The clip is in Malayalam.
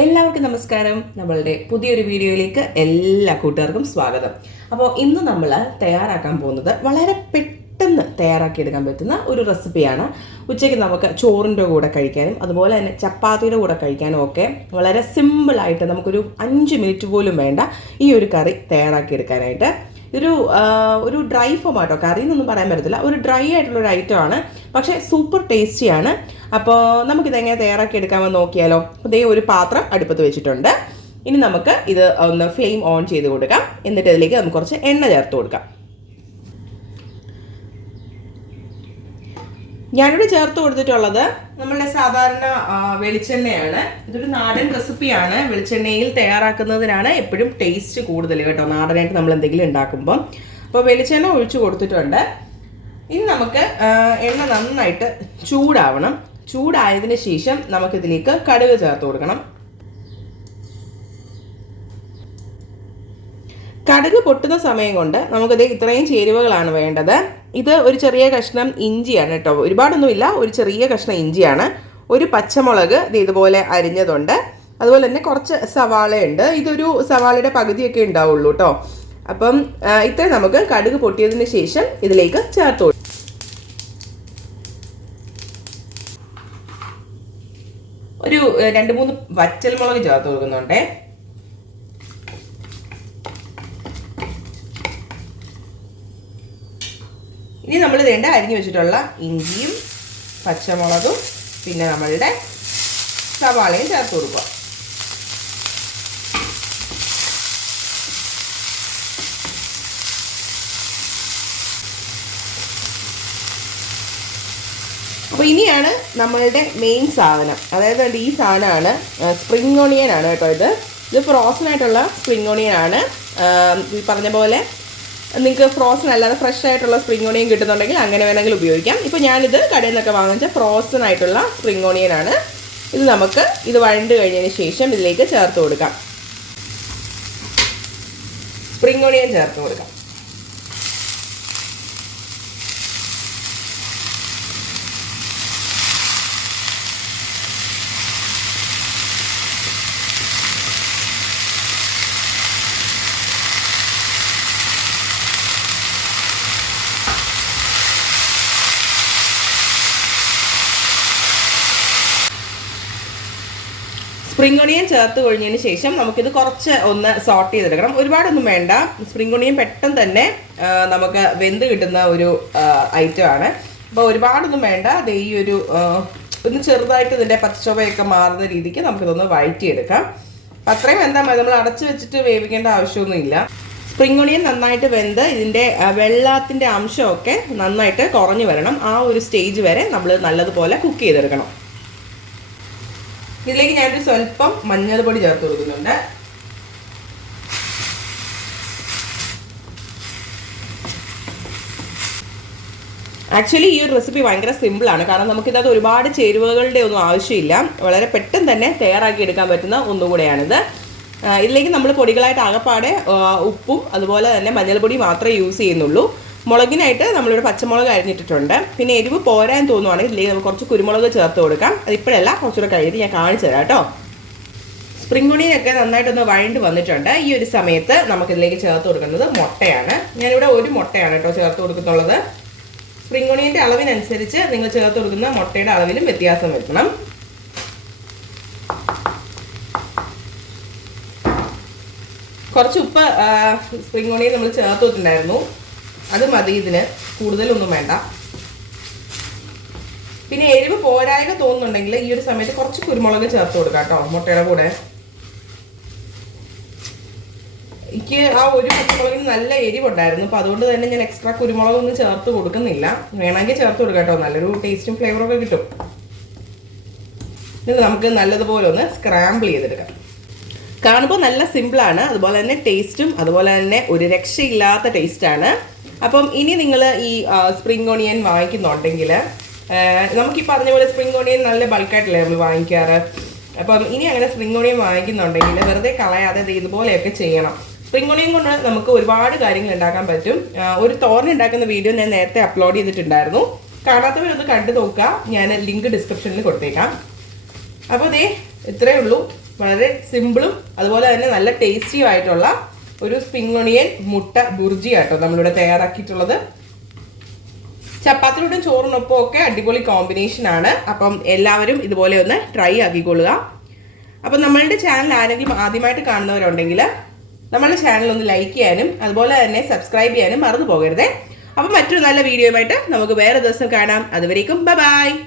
എല്ലാവർക്കും നമസ്കാരം. നമ്മളുടെ പുതിയൊരു വീഡിയോയിലേക്ക് എല്ലാ കൂട്ടുകാർക്കും സ്വാഗതം. അപ്പോൾ ഇന്ന് നമ്മൾ തയ്യാറാക്കാൻ പോകുന്നത് വളരെ പെട്ടെന്ന് തയ്യാറാക്കിയെടുക്കാൻ പറ്റുന്ന ഒരു റെസിപ്പിയാണ്. ഉച്ചയ്ക്ക് നമുക്ക് ചോറിൻ്റെ കൂടെ കഴിക്കാനും അതുപോലെ തന്നെ ചപ്പാത്തിയുടെ കൂടെ കഴിക്കാനും ഒക്കെ വളരെ സിമ്പിളായിട്ട് നമുക്കൊരു 5 മിനിറ്റ് പോലും വേണ്ട ഈ ഒരു കറി തയ്യാറാക്കിയെടുക്കാനായിട്ട്. ഒരു ഡ്രൈ ഫോം ആട്ടോ, കറി എന്നൊന്നും പറയാൻ പറ്റത്തില്ല, ഒരു ഡ്രൈ ആയിട്ടുള്ളൊരു ഐറ്റമാണ്, പക്ഷേ സൂപ്പർ ടേസ്റ്റിയാണ്. അപ്പോൾ നമുക്കിതെങ്ങനെ തയ്യാറാക്കി എടുക്കാമെന്ന് നോക്കിയാലോ. അതേ ഒരു പാത്രം അടുപ്പത്ത് വെച്ചിട്ടുണ്ട്. ഇനി നമുക്ക് ഇത് ഒന്ന് ഫ്ലെയിം ഓൺ ചെയ്ത് കൊടുക്കാം. എന്നിട്ട് ഇതിലേക്ക് നമുക്ക് കുറച്ച് എണ്ണ ചേർത്ത് കൊടുക്കാം. ഞാനിവിടെ ചേർത്ത് കൊടുത്തിട്ടുള്ളത് നമ്മളുടെ സാധാരണ വെളിച്ചെണ്ണയാണ്. ഇതൊരു നാടൻ റെസിപ്പിയാണ്. വെളിച്ചെണ്ണയിൽ തയ്യാറാക്കുന്നതിനാണ് എപ്പോഴും ടേസ്റ്റ് കൂടുതൽ കേട്ടോ, നാടനായിട്ട് നമ്മൾ എന്തെങ്കിലും ഉണ്ടാക്കുമ്പം. അപ്പോൾ വെളിച്ചെണ്ണ ഒഴിച്ചു കൊടുത്തിട്ടുണ്ട്. ഇനി നമുക്ക് എണ്ണ നന്നായിട്ട് ചൂടാവണം. ചൂടായതിന് ശേഷം നമുക്കിതിലേക്ക് കടുക് ചേർത്ത് കൊടുക്കണം. കടുക് പൊട്ടുന്ന സമയം കൊണ്ട് നമുക്കിത് ഇത്രയും ചേരുവകളാണ് വേണ്ടത്. ഇത് ഒരു ചെറിയ കഷ്ണം ഇഞ്ചിയാണ് കേട്ടോ, ഒരുപാടൊന്നുമില്ല, ഒരു ചെറിയ കഷ്ണം ഇഞ്ചിയാണ്. ഒരു പച്ചമുളക് ഇതുപോലെ അരിഞ്ഞതുണ്ട്. അതുപോലെ തന്നെ കുറച്ച് സവാളയുണ്ട്. ഇതൊരു സവാളയുടെ പകുതിയൊക്കെ ഉണ്ടാവുള്ളൂ കേട്ടോ. അപ്പം ഇത്രയും നമുക്ക് കടുക് പൊട്ടിയതിന് ശേഷം ഇതിലേക്ക് ചേർത്ത് കൊടുക്കും. ഒരു 2-3 വറ്റൽമുളക് ചേർത്ത് കൊടുക്കുന്നുണ്ടേ. ഇനി നമ്മൾ വേണ്ട അരിഞ്ഞു വെച്ചിട്ടുള്ള ഇഞ്ചിയും പച്ചമുളകും പിന്നെ നമ്മളുടെ സവാളയും ചേർത്ത് കൊടുക്കുക. അപ്പോൾ ഇനിയാണ് നമ്മളുടെ മെയിൻ സാധനം, അതായത് ഈ സാധനമാണ് സ്പ്രിംഗ് ഓണിയൻ ആണ് കേട്ടോ. ഇത് ഫ്രോസൺ ആയിട്ടുള്ള സ്പ്രിംഗ് ഓണിയൻ ആണ്. ഈ പറഞ്ഞ പോലെ നിങ്ങൾക്ക് ഫ്രോസൺ അല്ലാതെ ഫ്രഷ് ആയിട്ടുള്ള സ്പ്രിംഗ് ഓണിയൻ കിട്ടുന്നുണ്ടെങ്കിൽ അങ്ങനെ വേണമെങ്കിൽ ഉപയോഗിക്കാം. ഇപ്പോൾ ഞാനിത് കടയിൽ നിന്നൊക്കെ വാങ്ങിച്ച ഫ്രോസൺ ആയിട്ടുള്ള സ്പ്രിംഗ് ഓണിയൻ ആണ്. ഇത് നമുക്ക് ഇത് വഴണ്ട് കഴിഞ്ഞതിന് ശേഷം ഇതിലേക്ക് ചേർത്ത് കൊടുക്കാം. സ്പ്രിംഗ് ഓണിയൻ ചേർത്ത് കൊടുക്കാം. സ്പ്രിംഗ് ഓണിയൻ ചേർത്ത് കഴിഞ്ഞതിന് ശേഷം നമുക്കിത് കുറച്ച് ഒന്ന് സോട്ട് ചെയ്തെടുക്കണം. ഒരുപാടൊന്നും വേണ്ട. സ്പ്രിംഗ് ഓണിയൻ പെട്ടെന്ന് തന്നെ നമുക്ക് വെന്ത് കിട്ടുന്ന ഒരു ഐറ്റമാണ്. അപ്പോൾ ഒരുപാടൊന്നും വേണ്ട. അത് ഈ ഒരു ഒന്ന് ചെറുതായിട്ട് ഇതിൻ്റെ പച്ചച്ചൊവയൊക്കെ മാറുന്ന രീതിക്ക് നമുക്കിതൊന്ന് വഴറ്റിയെടുക്കാം. അപ്പം അത്രയും എന്താ മതി, നമ്മൾ അടച്ചു വെച്ചിട്ട് വേവിക്കേണ്ട ആവശ്യമൊന്നുമില്ല. സ്പ്രിംഗ് ഓണിയൻ നന്നായിട്ട് വെന്ത് ഇതിൻ്റെ വെള്ളത്തിൻ്റെ അംശമൊക്കെ നന്നായിട്ട് കുറഞ്ഞു വരണം. ആ ഒരു സ്റ്റേജ് വരെ നമ്മൾ നല്ലതുപോലെ കുക്ക് ചെയ്തെടുക്കണം. ഇതിലേക്ക് ഞാനൊരു സ്വല്പം മഞ്ഞൾപ്പൊടി ചേർത്ത് കൊടുക്കുന്നുണ്ട്. ആക്ച്വലി ഈ ഒരു റെസിപ്പി ഭയങ്കര സിമ്പിളാണ്. കാരണം നമുക്കിത് ഒരുപാട് ചേരുവകളുടെ ഒന്നും ആവശ്യമില്ല. വളരെ പെട്ടെന്ന് തന്നെ തയ്യാറാക്കി എടുക്കാൻ പറ്റുന്ന ഒന്നുകൂടെയാണിത്. ഇതിലേക്ക് നമ്മൾ പൊടികളായിട്ട് ആകപ്പാടെ ഉപ്പും അതുപോലെ തന്നെ മഞ്ഞൾപ്പൊടി മാത്രമേ യൂസ് ചെയ്യുന്നുള്ളൂ. മുളകിനായിട്ട് നമ്മളിവിടെ പച്ചമുളക് അരിഞ്ഞിട്ടിട്ടുണ്ട്. പിന്നെ എരിവ് പോരാൻ തോന്നുവാണെങ്കിൽ ഇതിലേക്ക് നമുക്ക് കുറച്ച് കുരുമുളക് ചേർത്ത് കൊടുക്കാം. അതിപ്പോഴല്ല, കുറച്ചുകൂടെ കഴിഞ്ഞിട്ട് ഞാൻ കാണിച്ചു തരാം കേട്ടോ. സ്പ്രിംഗ് ഓണിയനൊക്കെ നന്നായിട്ടൊന്ന് വഴണ്ട് വന്നിട്ടുണ്ട്. ഈ ഒരു സമയത്ത് നമുക്കിതിലേക്ക് ചേർത്ത് കൊടുക്കുന്നത് മുട്ടയാണ്. ഞാനിവിടെ ഒരു മുട്ടയാണ് കേട്ടോ ചേർത്ത് കൊടുക്കുന്നുള്ളത്. സ്പ്രിംഗ് ഓണിയൻ്റെ അളവിനനുസരിച്ച് നിങ്ങൾ ചേർത്ത് കൊടുക്കുന്ന മുട്ടയുടെ അളവിലും വ്യത്യാസം വരുത്തണം. കുറച്ച് ഉപ്പ് സ്പ്രിംഗ് ഓണിയൻ നമ്മൾ ചേർത്ത് കൊടുത്തിട്ടുണ്ടായിരുന്നു, അത് മതി. ഇതിന് കൂടുതലൊന്നും വേണ്ട. പിന്നെ എരിവ് പോരായ്മ തോന്നുന്നുണ്ടെങ്കിൽ ഈ ഒരു സമയത്ത് കുറച്ച് കുരുമുളക് ചേർത്ത് കൊടുക്കാം കേട്ടോ മുട്ടയുടെ കൂടെ. എനിക്ക് ആ ഒരു കുരുമുളകിന് നല്ല എരിവുണ്ടായിരുന്നു. അപ്പോൾ അതുകൊണ്ട് തന്നെ ഞാൻ എക്സ്ട്രാ കുരുമുളകൊന്നും ചേർത്ത് കൊടുക്കുന്നില്ല. വേണമെങ്കിൽ ചേർത്ത് കൊടുക്കാം കേട്ടോ, നല്ലൊരു ടേസ്റ്റും ഫ്ലേവറൊക്കെ കിട്ടും. ഇത് നമുക്ക് നല്ലതുപോലെ ഒന്ന് സ്ക്രാമ്പിൾ ചെയ്തെടുക്കാം. കാണുമ്പോൾ നല്ല സിമ്പിളാണ്, അതുപോലെ തന്നെ ടേസ്റ്റും അതുപോലെ തന്നെ ഒരു രക്ഷയില്ലാത്ത ടേസ്റ്റാണ്. അപ്പം ഇനി നിങ്ങൾ ഈ സ്പ്രിംഗ് ഓണിയൻ വാങ്ങിക്കുന്നുണ്ടെങ്കിൽ, നമുക്ക് ഈ പറഞ്ഞ പോലെ സ്പ്രിംഗ് ഓണിയൻ നല്ല ബൾക്കായിട്ടല്ലേ നമ്മൾ വാങ്ങിക്കാറ്. അപ്പം ഇനി അങ്ങനെ സ്പ്രിംഗ് ഓണിയൻ വാങ്ങിക്കുന്നുണ്ടെങ്കിൽ വെറുതെ കളയാതെ ഇതുപോലെയൊക്കെ ചെയ്യണം. സ്പ്രിംഗ് ഓണിയൻ കൊണ്ട് നമുക്ക് ഒരുപാട് കാര്യങ്ങൾ ഉണ്ടാക്കാൻ പറ്റും. ഒരു തോരൻ ഉണ്ടാക്കുന്ന വീഡിയോ ഞാൻ നേരത്തെ അപ്ലോഡ് ചെയ്തിട്ടുണ്ടായിരുന്നു. കാണാത്തവരൊന്ന് കണ്ടു നോക്കുക, ഞാൻ ലിങ്ക് ഡിസ്ക്രിപ്ഷനിൽ കൊടുത്തേക്കാം. അപ്പോൾ ഇത്രയേ ഉള്ളൂ. വളരെ സിമ്പിളും അതുപോലെ തന്നെ നല്ല ടേസ്റ്റിയും ആയിട്ടുള്ള ഒരു സ്പ്രിംഗ് ഒണിയൻ മുട്ട ബുർജി ആട്ടോ നമ്മളിവിടെ തയ്യാറാക്കിയിട്ടുള്ളത്. ചപ്പാത്തിയോടും ചോറിനൊപ്പം ഒക്കെ അടിപൊളി കോമ്പിനേഷൻ ആണ്. അപ്പം എല്ലാവരും ഇതുപോലെ ഒന്ന് ട്രൈ ആക്കിക്കൊള്ളുക. അപ്പം നമ്മളുടെ ചാനൽ ആരെങ്കിലും ആദ്യമായിട്ട് കാണുന്നവരുണ്ടെങ്കിൽ നമ്മളുടെ ചാനൽ ഒന്ന് ലൈക്ക് ചെയ്യാനും അതുപോലെ തന്നെ സബ്സ്ക്രൈബ് ചെയ്യാനും മറന്നു പോകരുതേ. അപ്പം മറ്റൊരു നല്ല വീഡിയോയുമായിട്ട് നമുക്ക് വേറെ ദിവസം കാണാം. അതുവരേക്കും ബൈ.